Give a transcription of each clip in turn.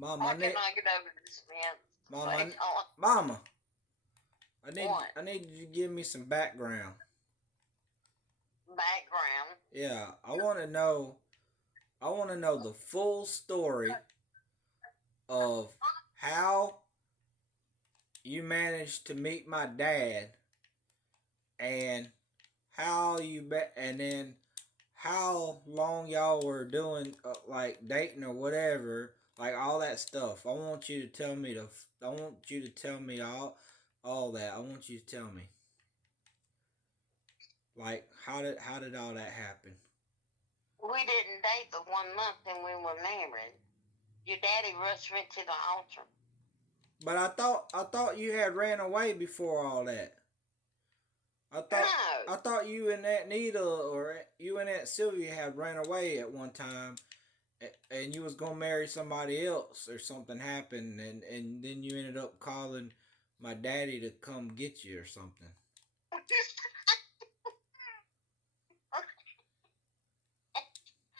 Mom, I cannot get over this, man. Mom, Mama, What? I need you to give me some background. Background. Yeah, I want to know. I want to know the full story of how you managed to meet my dad, and and then how long y'all were doing like dating or whatever, like all that stuff. I want you to tell me all that. I want you to tell me. Like how did all that happen? We didn't date the 1 month and we were married. Your daddy rushed me to the altar. But I thought you had ran away before all that. No. I thought you and Aunt Nita or you and Aunt Sylvia had ran away at one time, and you was gonna marry somebody else or something happened, and then you ended up calling my daddy to come get you or something. I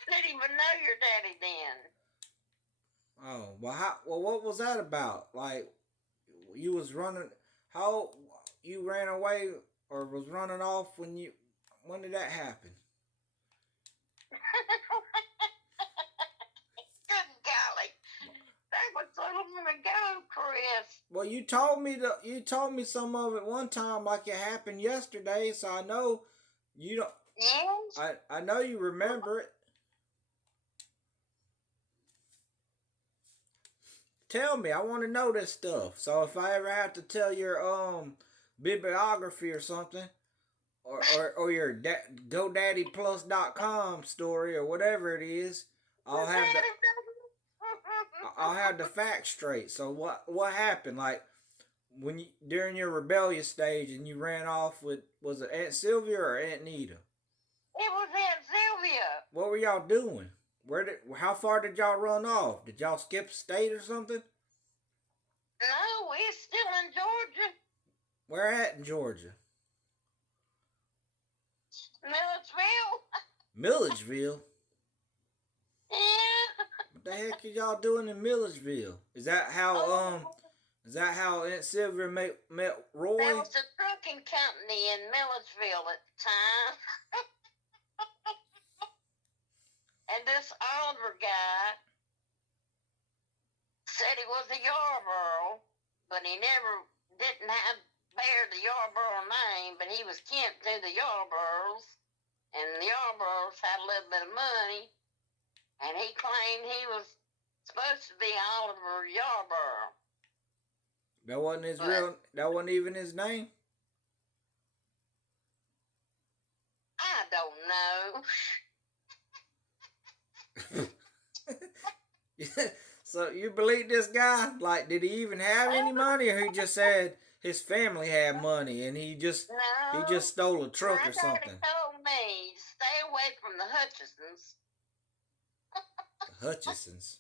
didn't even know your daddy then. Oh well, what was that about? Like you was running, how you ran away or was running off when did that happen? Good golly. That was so long ago, Chris. Well, you told me some of it one time like it happened yesterday, so I know you don't. Yes? I know you remember it. Tell me, I want to know this stuff. So if I ever have to tell your bibliography or something, or your GoDaddyPlus.com story or whatever it is, I'll have the I'll have the facts straight. So what happened? Like when you during your rebellious stage and you ran off with, was it Aunt Sylvia or Aunt Nita? It was Aunt Sylvia. What were y'all doing? How far did y'all run off? Did y'all skip state or something? No, we're still in Georgia. Where at in Georgia? Milledgeville. Milledgeville? Yeah. What the heck are y'all doing in Milledgeville? Is that how Aunt Sylvia met Roy? There was a trucking company in Milledgeville at the time. And this older guy said he was a Yarborough, but he never didn't bear the Yarborough name, but he was kin to the Yarboroughs, and the Yarboroughs had a little bit of money, and he claimed he was supposed to be Oliver Yarborough. That wasn't that wasn't even his name? I don't know. So you believe this guy? Like, did he even have any money, or he just said his family had money and he just stole a truck or something? My daddy told me to stay away from the Hutchisons. The Hutchisons.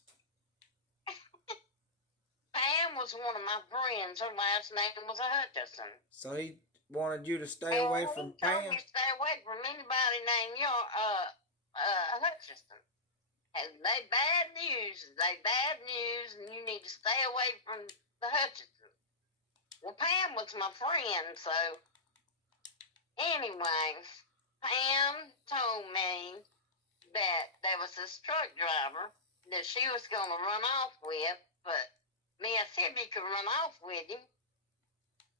Pam was one of my friends. Her last name was Hutchison. So he wanted you to stay away from Pam? He told me to stay away from anybody named Hutchison. They bad news. And you need to stay away from the Hutchisons. Well, Pam was my friend, so anyway, Pam told me that there was this truck driver that she was going to run off with, but me and Sylvia could run off with him,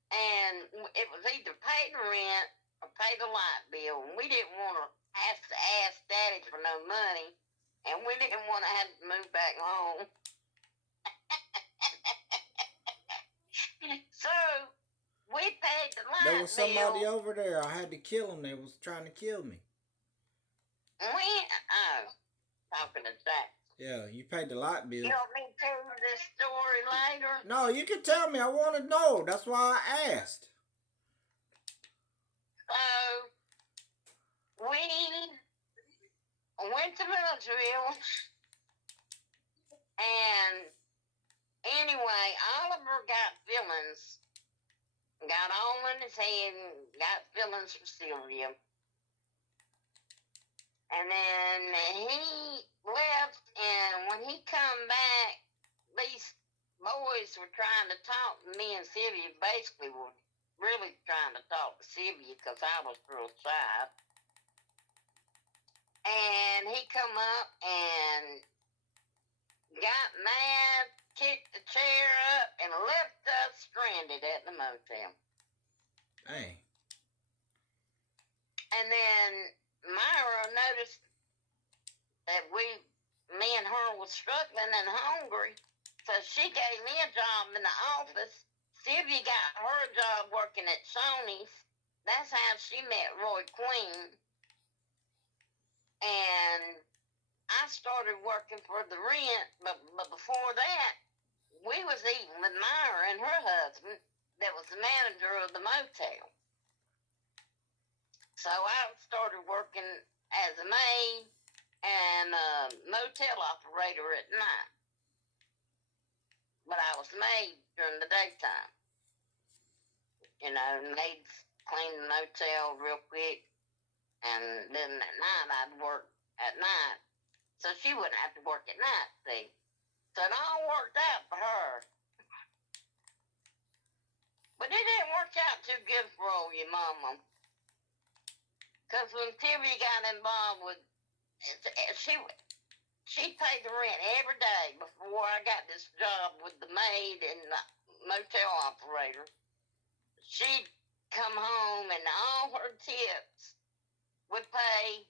and it was either pay the rent or pay the light bill, and we didn't want to have to ask Daddy for no money, and we didn't want to have to move back home. So we paid the light bill. There was somebody over there. I had to kill him. They was trying to kill me. Talking to Jack. Yeah, you paid the light bill. You want me to tell you this story later? No, you can tell me. I want to know. That's why I asked. So we went to Milledgeville, and anyway, Oliver got feelings, got all in his head, and got feelings for Sylvia. And then he left, and when he come back, these boys were trying to talk to me, and Sylvia basically were really trying to talk to Sylvia because I was real shy. And he come up and got mad, kicked the chair up, and left us stranded at the motel. Dang. And then Myra noticed that me and her was struggling and hungry, so she gave me a job in the office. Sylvia got her job working at Sony's. That's how she met Roy Queen. And I started working for the rent, but before that, we was eating with Myra and her husband that was the manager of the motel. So I started working as a maid and a motel operator at night. But I was maid during the daytime. You know, maids clean the motel real quick, and then at night I'd work at night. So she wouldn't have to work at night, see. So it all worked out for her. But it didn't work out too good for old your mama. Because when Sylvia got involved with, she paid the rent every day before I got this job with the maid and the motel operator. She'd come home and all her tips would pay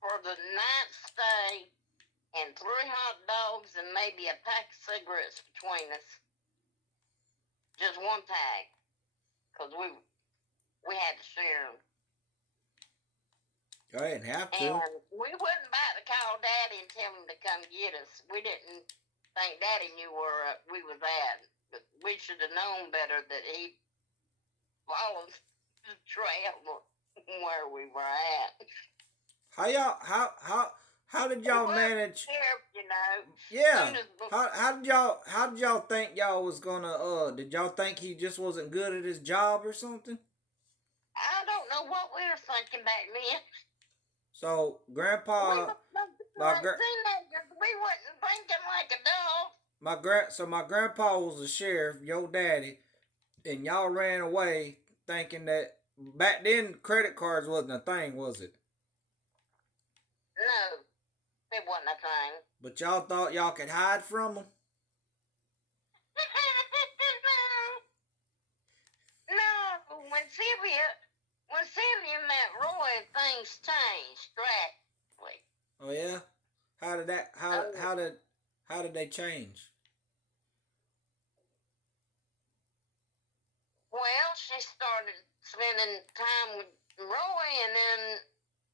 for the night stay and 3 hot dogs and maybe a pack of cigarettes between us. Just one pack. Because we had to share them. I didn't have to. And we wouldn't about to call Daddy and tell him to come get us. We didn't think Daddy knew where we was at. But we should have known better that he followed the trail where we were at. How did y'all manage? Sheriff, you know. Yeah. How did y'all think y'all was gonna did y'all think he just wasn't good at his job or something? I don't know what we were thinking back then. So Grandpa, we wasn't thinking like adults. My grandpa was a sheriff, your daddy, and y'all ran away thinking that back then credit cards wasn't a thing, was it? No, it wasn't a thing. But y'all thought y'all could hide from them? No, when Sylvia met Roy, things changed drastically. Oh yeah? How did they change? Well, she started spending time with Roy, and then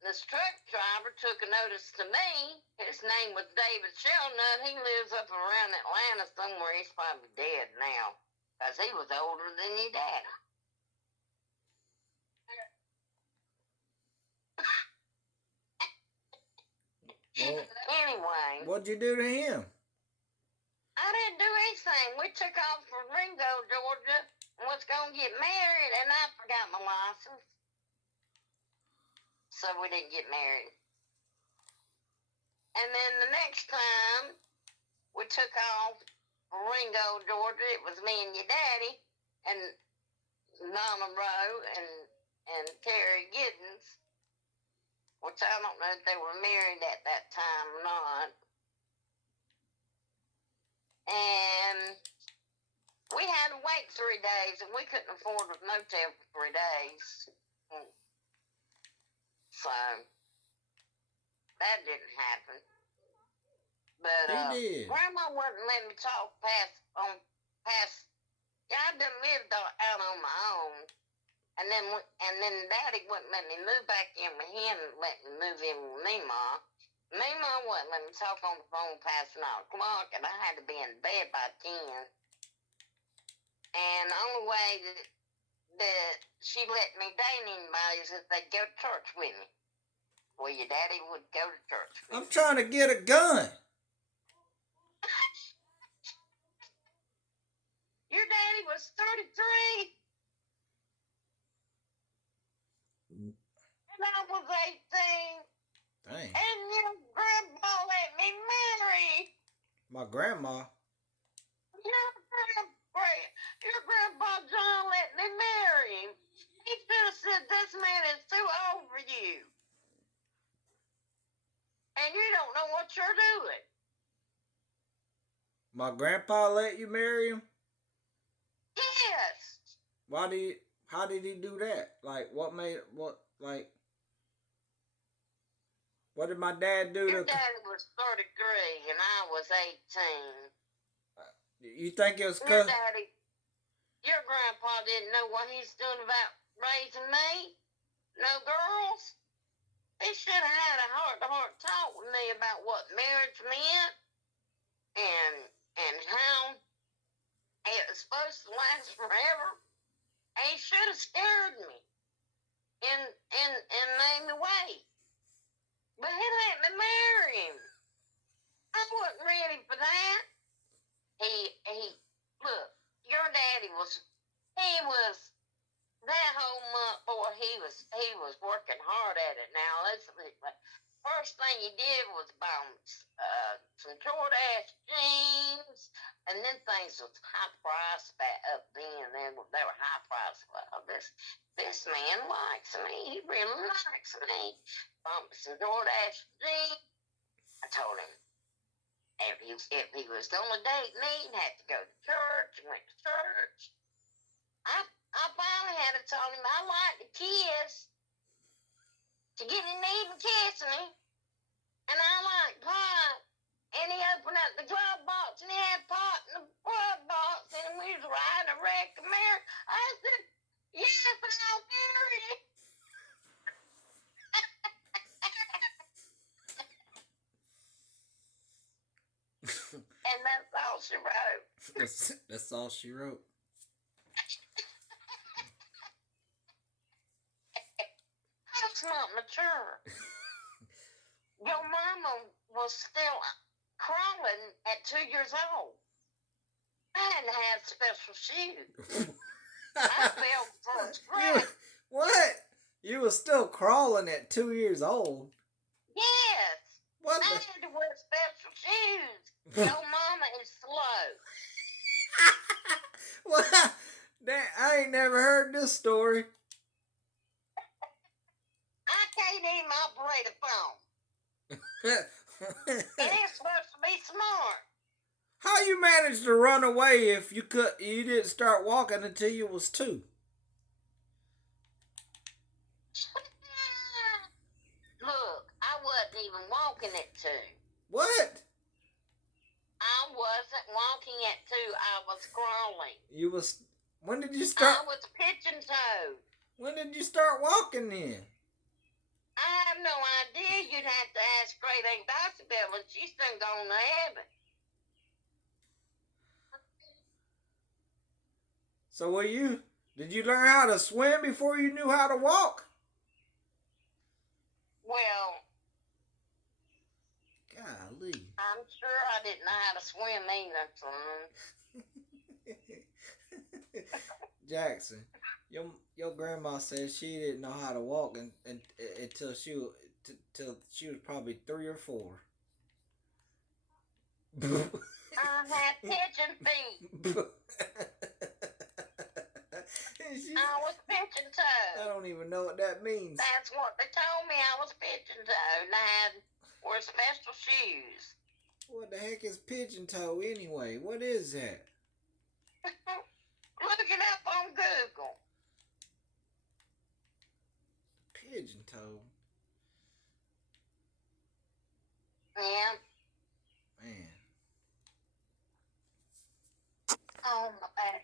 this truck driver took a notice to me. His name was David Shelnut. He lives up around Atlanta somewhere. He's probably dead now, because he was older than your dad. Well, anyway. What'd you do to him? I didn't do anything. We took off for Ringo, Georgia, and was going to get married, and I forgot my license. So we didn't get married. And then the next time we took off for Ringo, Georgia, it was me and your daddy, and Donna Rowe and Terry Giddens, which I don't know if they were married at that time or not. And we had to wait 3 days, and we couldn't afford a motel for 3 days. So that didn't happen. But Grandma wouldn't let me talk past. Yeah, I done lived out on my own, and then Daddy wouldn't let me move back in with him. Let me move in with Mima. Mima wouldn't let me talk on the phone past 9 o'clock, and I had to be in bed by 10. And the only way that she let me date anybody is if they'd go to church with me. Well, your daddy would go to church with me. I'm trying to get a gun. Your daddy was 33. And I was 18. Dang. And your grandpa let me marry. My grandma? said, this man is too old for you. And you don't know what you're doing. My grandpa let you marry him? Yes. How did he do that? Like, what did my dad do Your to... daddy was 33 and I was 18. You think it was Your grandpa didn't know what he's doing about raising me. No girls. He should have had a heart-to-heart talk with me about what marriage meant and how it was supposed to last forever. And he should have scared me and made me wait. But he let me marry him. I wasn't ready for that. Look, your daddy was that whole month, boy, he was working hard at it. Now, listen, first thing he did was buy some short ass jeans, and then things was high priced back up then. They were high priced. Well, this man likes me. He really likes me. Bought me some short ass jeans. I told him if he was gonna date me, he'd have to go to church. Went to church. I finally had to tell him I like to kiss, to get in need and kiss me, and I like pot. And he opened up the glove box and he had pot in the glove box, and we was riding a wreck of mare. I said, yes, I'll marry you. And that's all she wrote. That's all she wrote. That's not mature. Your mama was still crawling at 2 years old. I hadn't had special shoes. I fell from scratch. What? You were still crawling at 2 years old? Yes. What? I had to wear special shoes. Your mama is slow. What? I ain't never heard this story. I can't even operate a phone. And it's supposed to be smart. How you managed to run away if you didn't start walking until you was 2? Look, I wasn't even walking at 2. What? I wasn't walking at 2. I was crawling. When did you start? I was pigeon-toed. When did you start walking then? I have no idea. You'd have to ask Great Aunt Dosabelle, and she's done gone to heaven. So did you learn how to swim before you knew how to walk? Well, golly. I'm sure I didn't know how to swim either, son. Jackson, your grandma said she didn't know how to walk until she was probably 3 or 4. I had pigeon feet. I was pigeon-toed. I don't even know what that means. That's what they told me. I was pigeon-toed, and I wore special shoes. What the heck is pigeon toe anyway? What is that? Look it up on Google. Pigeon toe.